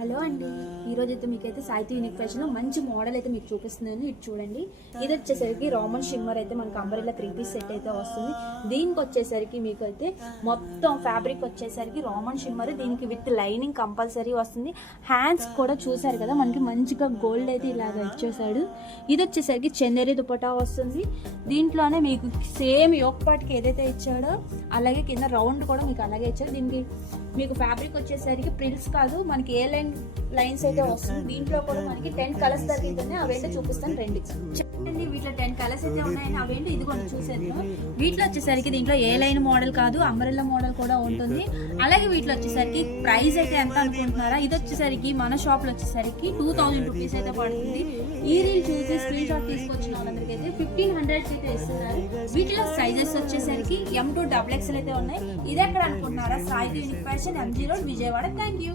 Hello అండి, ఈరోజు అయితే మీకైతే సాహిత్య యూనిక్ ఫ్యాషన్లో మంచి మోడల్ అయితే మీకు చూపిస్తున్నాను. ఇటు చూడండి. ఇది వచ్చేసరికి రామన్ షిమ్మర్ అయితే మనకు అంబరెల్లా 3 పీస్ సెట్ అయితే వస్తుంది. దీనికి వచ్చేసరికి మీకు అయితే మొత్తం ఫ్యాబ్రిక్ వచ్చేసరికి రామన్ షిమ్మర్, దీనికి విత్ లైనింగ్ కంపల్సరీ వస్తుంది. హ్యాండ్స్ కూడా చూసారు కదా, మనకి మంచిగా గోల్డ్ అయితే ఇలాగ ఇచ్చేసాడు. ఇది వచ్చేసరికి చందేరి దుపట్టా వస్తుంది. దీంట్లోనే మీకు సేమ్ యోక్ పార్ట్కి ఏదైతే ఇచ్చాడో అలాగే కింద రౌండ్ కూడా మీకు అలాగే ఇచ్చాడు. దీనికి మీకు ఫ్యాబ్రిక్ వచ్చేసరికి ప్రిల్స్ కాదు, మనకి ఏ లైన్స్ అయితే వస్తుంది. దీంట్లో కూడా మనకి 10 కలర్స్ దాకా అయితే అవైతే చూపిస్తాను రండి. చెప్పండి, వీటిలో 10 కలర్స్ అయితే ఉన్నాయని అవేంటి ఇదిగోండి చూసేద్దాం. వీటిలో వచ్చేసరికి దీంట్లో ఏ లైన్ మోడల్ కాదు, అంబ్రెల్లా మోడల్ కూడా ఉంటుంది. అలాగే వీటిలో వచ్చేసరికి ప్రైస్ అయితే ఎంత అనుకుంటున్నారా? ఇది వచ్చేసరికి మన షాప్ లో వచ్చేసరికి 2000 రూపీస్ అయితే పడుతుంది. ఈ రీల్ చూసి స్క్రీన్ షాట్ తీసుకొచ్చిన వాళ్ళందరికీ అయితే 1500 అయితే ఇస్తున్నారు. వీటిలో సైజెస్ వచ్చేసరికి M2 XXL అయితే ఉన్నాయి. ఇది ఎక్కడ అనుకుంటున్నారా? సాహిత్య unique fashion MG road Vijayawada. Thank you.